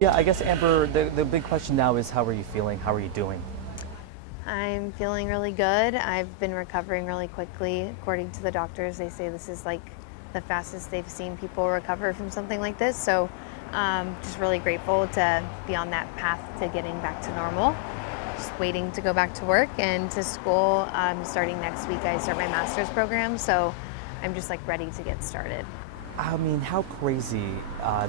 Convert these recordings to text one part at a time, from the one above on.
Yeah, I guess Amber, the big question now is how are you feeling? How are you doing? I'm feeling really good. I've been recovering really quickly. According to the doctors, they say this is like the fastest they've seen people recover from something like this. So, just really grateful to be on that path to getting back to normal. Just waiting to go back to work and to school. Starting next week, I start my master's program. So, I'm just like ready to get started. I mean, how crazy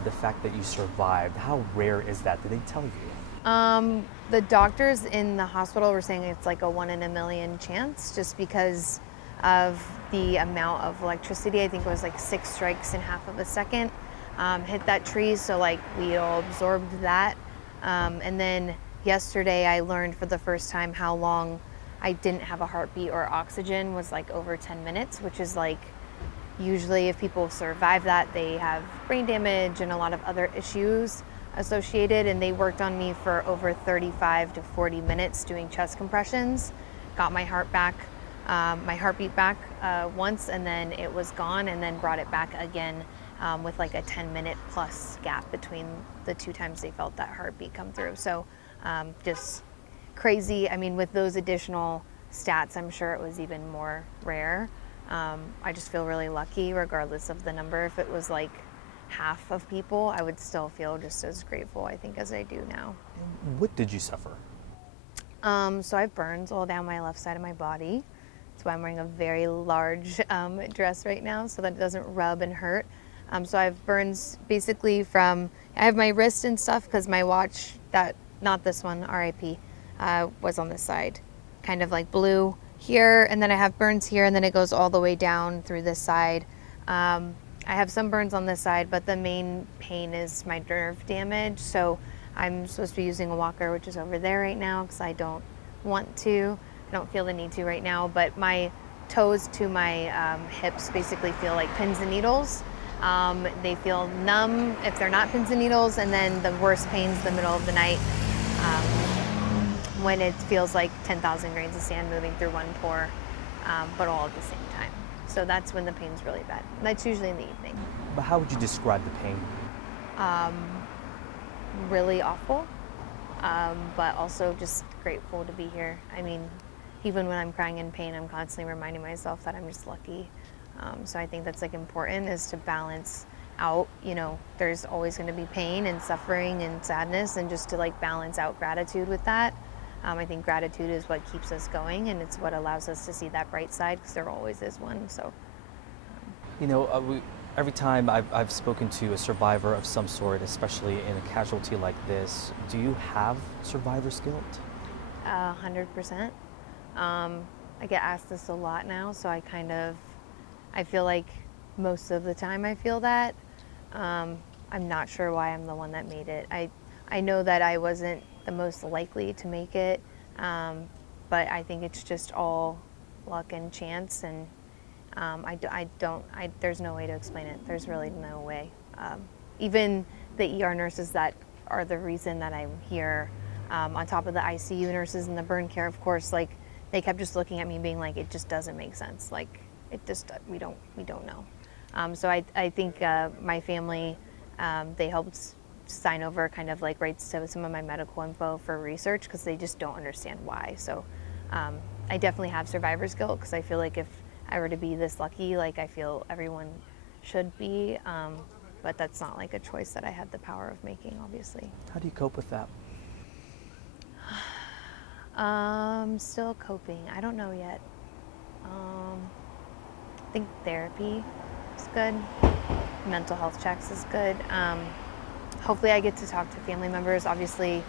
the fact that you survived. How rare is that? Did they tell you? The doctors in the hospital were saying it's like a 1 in a million chance just because of the amount of electricity. I think it was like 6 strikes in half of a second hit that tree. So, like, we all absorbed that. And then yesterday, I learned for the first time how long I didn't have a heartbeat or oxygen was like over 10 minutes, which is like usually if people survive that, they have brain damage and a lot of other issues associated. And they worked on me for over 35 to 40 minutes doing chest compressions, got my heartbeat back once, and then it was gone, and then brought it back again with like a 10-minute plus gap between the two times they felt that heartbeat come through. So just crazy. I mean, with those additional stats, I'm sure it was even more rare. I just feel really lucky, regardless of the number. If it was like half of people, I would still feel just as grateful, I think, as I do now. What did you suffer? So I have burns all down my left side of my body. That's why I'm wearing a very large dress right now, so that it doesn't rub and hurt. So I have burns basically from, I have my wrist and stuff because my watch, that, not this one, RIP, was on this side. Kind of like blue here, and then I have burns here, and then it goes all the way down through this side. I have some burns on this side, but the main pain is my nerve damage. So I'm supposed to be using a walker, which is over there right now because I don't want to. I don't feel the need to right now, but my toes to my hips basically feel like pins and needles. They feel numb if they're not pins and needles, and then the worst pain's the middle of the night when it feels like 10,000 grains of sand moving through one pore, but all at the same time. So that's when the pain's really bad. That's usually in the evening. But how would you describe the pain? Really awful, but also just grateful to be here. I mean, even when I'm crying in pain, I'm constantly reminding myself that I'm just lucky. So I think that's like important, is to balance out, there's always going to be pain and suffering and sadness, and just to like balance out gratitude with that. I think gratitude is what keeps us going, and it's what allows us to see that bright side, because there always is one. So Every time I've spoken to a survivor of some sort, especially in a casualty like this, do you have survivor's guilt? 100%. I get asked this a lot now, so I feel like most of the time I feel that. I'm not sure why I'm the one that made it. I know that I wasn't the most likely to make it, but I think it's just all luck and chance, and there's no way to explain it. There's really no way. Even the ER nurses that are the reason that I'm here, on top of the ICU nurses and the burn care, of course, like, they kept just looking at me being like, it just doesn't make sense. Like, we don't know. So I think my family, they helped sign over kind of like rights to some of my medical info for research, because they just don't understand why. So I definitely have survivor's guilt, because I feel like if I were to be this lucky, like, I feel everyone should be, but that's not like a choice that I had the power of making, obviously. How do you cope with that? Still coping. I don't know yet. I think therapy is good. Mental health checks is good. Hopefully I get to talk to family members. Obviously,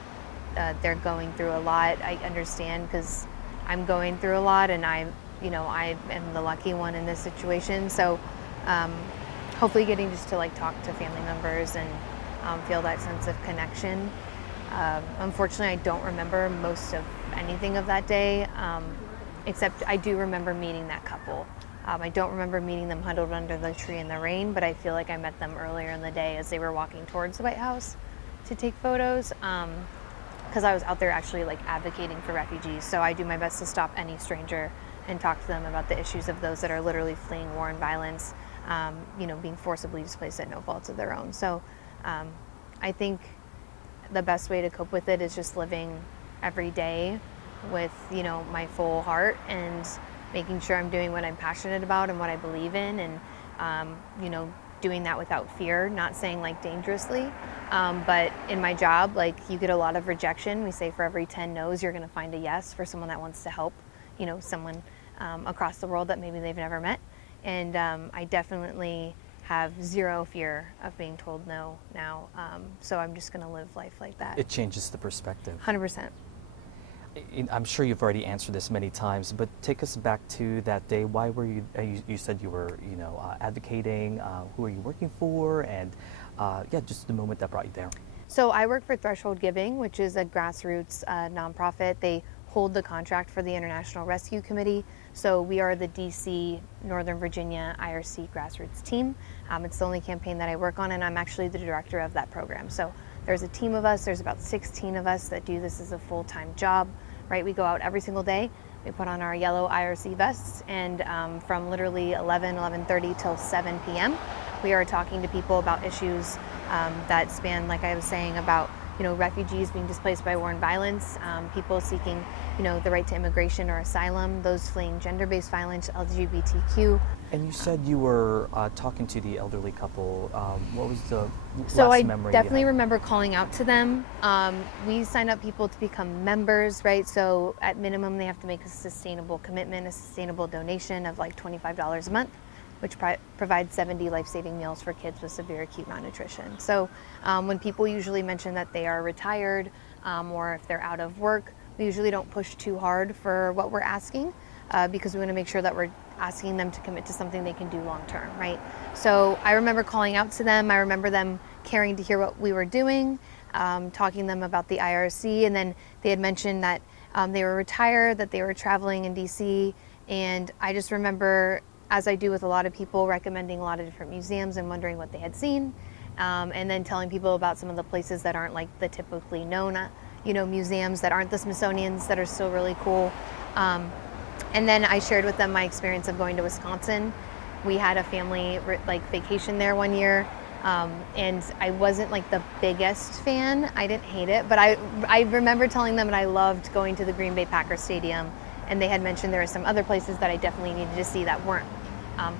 they're going through a lot. I understand, because I'm going through a lot, and I am the lucky one in this situation. So hopefully getting just to like talk to family members and feel that sense of connection. Unfortunately, I don't remember most of anything of that day, except I do remember meeting that couple. I don't remember meeting them huddled under the tree in the rain, but I feel like I met them earlier in the day as they were walking towards the White House to take photos, because I was out there actually like advocating for refugees. So I do my best to stop any stranger and talk to them about the issues of those that are literally fleeing war and violence, being forcibly displaced at no fault of their own. So I think the best way to cope with it is just living every day with, my full heart and making sure I'm doing what I'm passionate about and what I believe in, and, doing that without fear, not saying like dangerously. But in my job, like, you get a lot of rejection. We say for every 10 no's, you're going to find a yes for someone that wants to help, someone across the world that maybe they've never met. And I definitely have zero fear of being told no now. So I'm just going to live life like that. It changes the perspective. 100%. I'm sure you've already answered this many times, but take us back to that day. Why were you, you said you were, advocating, who are you working for? And just the moment that brought you there. So I work for Threshold Giving, which is a grassroots nonprofit. They hold the contract for the International Rescue Committee. So we are the DC, Northern Virginia IRC grassroots team. It's the only campaign that I work on, and I'm actually the director of that program. So there's a team of us, there's about 16 of us that do this as a full-time job, right? We go out every single day, we put on our yellow IRC vests, and from literally 11:30 till 7 p.m., we are talking to people about issues that span, like I was saying, about refugees being displaced by war and violence, people seeking the right to immigration or asylum, those fleeing gender-based violence, LGBTQ. And you said you were talking to the elderly couple. What was the So last I memory? definitely remember calling out to them. We sign up people to become members, right? So at minimum, they have to make a sustainable commitment, a sustainable donation of like $25 a month, which provides 70 life-saving meals for kids with severe acute malnutrition. So when people usually mention that they are retired or if they're out of work, we usually don't push too hard for what we're asking because we want to make sure that we're asking them to commit to something they can do long-term, right? So I remember calling out to them. I remember them caring to hear what we were doing, talking to them about the IRC, and then they had mentioned that they were retired, that they were traveling in DC, and I just remember, as I do with a lot of people, recommending a lot of different museums and wondering what they had seen, and then telling people about some of the places that aren't like the typically known, museums that aren't the Smithsonian's that are still really cool. And then I shared with them my experience of going to Wisconsin. We had a family vacation there one year, and I wasn't like the biggest fan. I didn't hate it, but I remember telling them that I loved going to the Green Bay Packers Stadium, and they had mentioned there were some other places that I definitely needed to see that weren't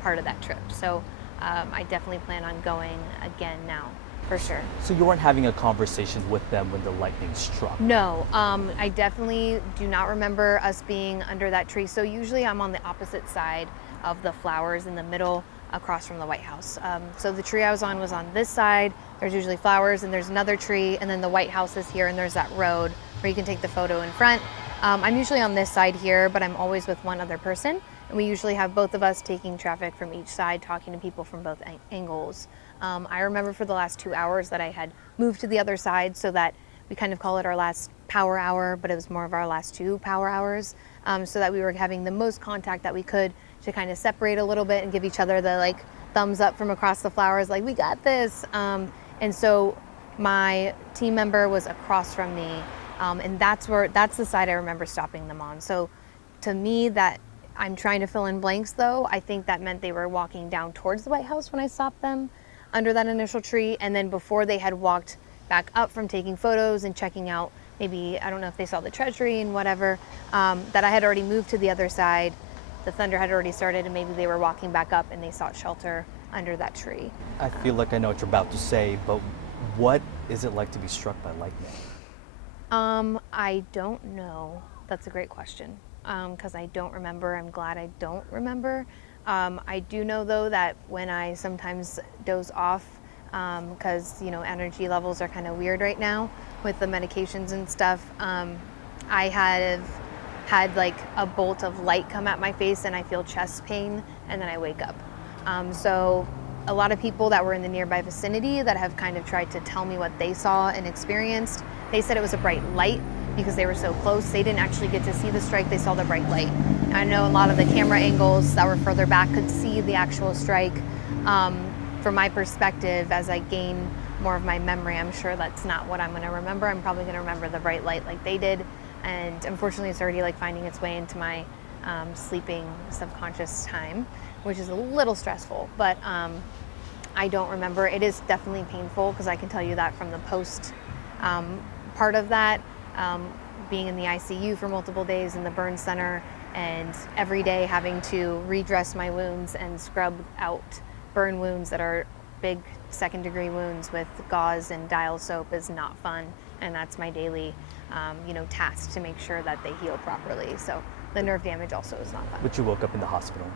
part of that trip. So I definitely plan on going again now, for sure. So you weren't having a conversation with them when the lightning struck? No, I definitely do not remember us being under that tree. So usually I'm on the opposite side of the flowers in the middle across from the White House. So the tree I was on this side. There's usually flowers, and there's another tree, and then the White House is here, and there's that road where you can take the photo in front. I'm usually on this side here, but I'm always with one other person, and we usually have both of us taking traffic from each side, talking to people from both angles. I remember for the last 2 hours that I had moved to the other side, so that we kind of call it our last power hour, but it was more of our last 2 power hours, so that we were having the most contact that we could to kind of separate a little bit and give each other the thumbs up from across the flowers, like, we got this. And so my team member was across from me, and that's the side I remember stopping them on. So to me, that I'm trying to fill in blanks, though, I think that meant they were walking down towards the White House when I stopped them under that initial tree, and then before they had walked back up from taking photos and checking out, maybe, I don't know if they saw the treasury and whatever, that I had already moved to the other side. The thunder had already started, and maybe they were walking back up and they sought shelter under that tree. I feel like I know what you're about to say, but what is it like to be struck by lightning? I don't know. That's a great question, because I don't remember. I'm glad I don't remember. I do know, though, that when I sometimes doze off, because energy levels are kind of weird right now with the medications and stuff, I have had like a bolt of light come at my face, and I feel chest pain, and then I wake up. So a lot of people that were in the nearby vicinity that have kind of tried to tell me what they saw and experienced, they said it was a bright light because they were so close. They didn't actually get to see the strike, they saw the bright light. I know a lot of the camera angles that were further back could see the actual strike. From my perspective, as I gain more of my memory, I'm sure that's not what I'm gonna remember. I'm probably gonna remember the bright light like they did. And unfortunately, it's already finding its way into my sleeping subconscious time, which is a little stressful, but I don't remember. It is definitely painful, because I can tell you that from the post Part of that, being in the ICU for multiple days in the burn center, and every day having to redress my wounds and scrub out burn wounds that are big second-degree wounds with gauze and dial soap is not fun, and that's my daily, task to make sure that they heal properly. So the nerve damage also is not fun. But you woke up in the hospital.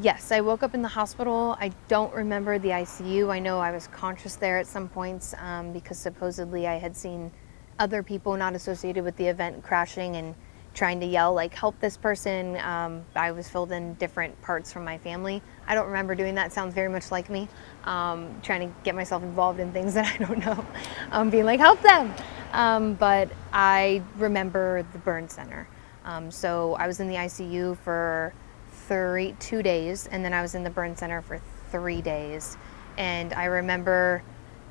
Yes, I woke up in the hospital. I don't remember the ICU. I know I was conscious there at some points because supposedly I had seen other people not associated with the event crashing and trying to yell, like, help this person. I was filled in different parts from my family. I don't remember doing that. It sounds very much like me, trying to get myself involved in things that I don't know, being like, help them. But I remember the burn center. So I was in the ICU for 2 days, and then I was in the burn center for 3 days. And I remember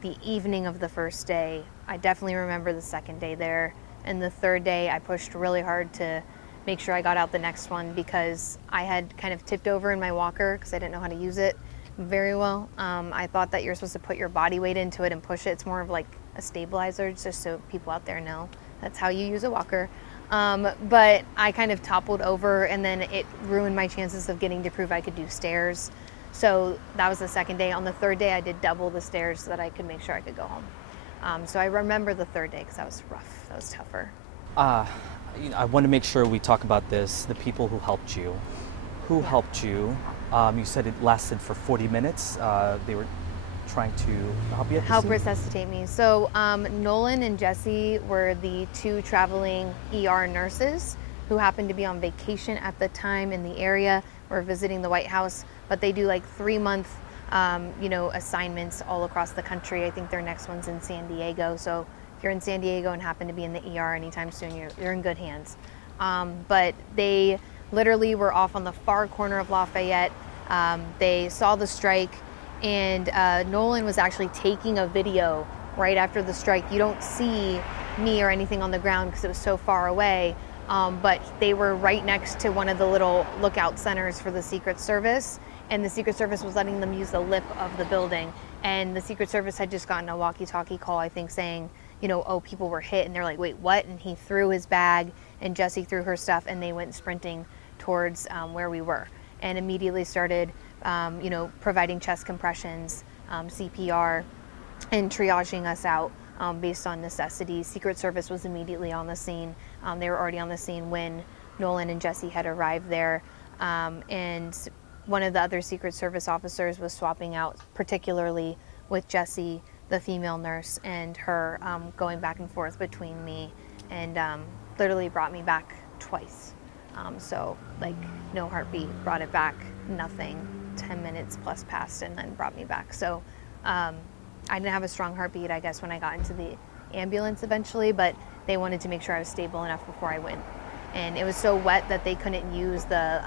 the evening of the first day. I definitely remember the second day there. And the third day, I pushed really hard to make sure I got out the next one because I had kind of tipped over in my walker because I didn't know how to use it very well. I thought that you're supposed to put your body weight into it and push it. It's more of like a stabilizer, just so people out there know that's how you use a walker. But I kind of toppled over, and then it ruined my chances of getting to prove I could do stairs. So that was the second day. On the third day, I did double the stairs so that I could make sure I could go home. So I remember the third day because that was rough. That was tougher. I want to make sure we talk about this. The people who helped you. Who helped you? You said it lasted for 40 minutes. They were trying to help you. Help resuscitate me. So Nolan and Jesse were the two traveling ER nurses who happened to be on vacation at the time in the area. Were visiting the White House, but they do like 3-month assignments all across the country. I think their next one's in San Diego. So if you're in San Diego and happen to be in the ER anytime soon, you're in good hands. But they literally were off on the far corner of Lafayette. They saw the strike, and Nolan was actually taking a video right after the strike. You don't see me or anything on the ground because it was so far away, but they were right next to one of the little lookout centers for the Secret Service, and the Secret Service was letting them use the lip of the building. And the Secret Service had just gotten a walkie-talkie call, I think, saying, oh, people were hit. And they're like, wait, what? And he threw his bag, and Jessie threw her stuff, and they went sprinting towards where we were, and immediately started, providing chest compressions, CPR, and triaging us out based on necessity. Secret Service was immediately on the scene. They were already on the scene when Nolan and Jesse had arrived there, and one of the other Secret Service officers was swapping out, particularly with Jesse, the female nurse, and her going back and forth between me, and literally brought me back twice. So like no heartbeat, brought it back, nothing, 10 minutes plus passed, and then brought me back. So I didn't have a strong heartbeat, I guess, when I got into the ambulance eventually, but they wanted to make sure I was stable enough before I went. And it was so wet that they couldn't use the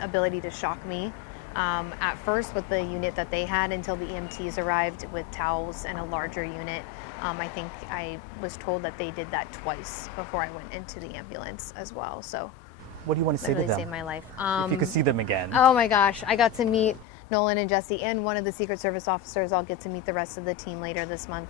ability to shock me at first with the unit that they had until the EMTs arrived with towels and a larger unit. I think I was told that they did that twice before I went into the ambulance as well. So what do you want to say to them? Saved my life. If you could see them again. Oh my gosh, I got to meet Nolan and Jesse and one of the Secret Service officers. I'll get to meet the rest of the team later this month.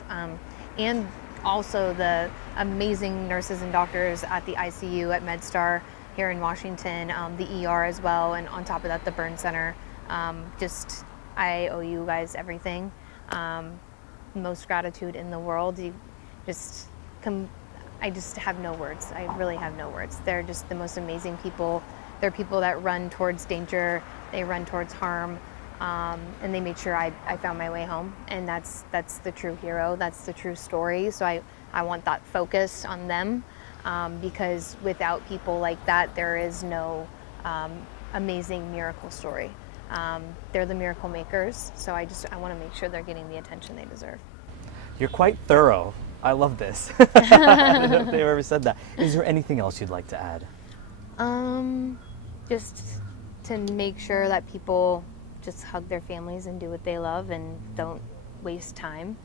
And also the amazing nurses and doctors at the ICU at MedStar here in Washington, the ER as well, and on top of that, the burn center. I owe you guys everything. Most gratitude in the world. I just have no words. I really have no words. They're just the most amazing people. They're people that run towards danger. They run towards harm. And they made sure I found my way home. And that's the true hero. That's the true story. So I want that focus on them, because without people like that, there is no amazing miracle story. They're the miracle makers. So I want to make sure they're getting the attention they deserve. You're quite thorough. I love this. I don't know if they've ever said that. Is there anything else you'd like to add? Just to make sure that people just hug their families and do what they love and don't waste time.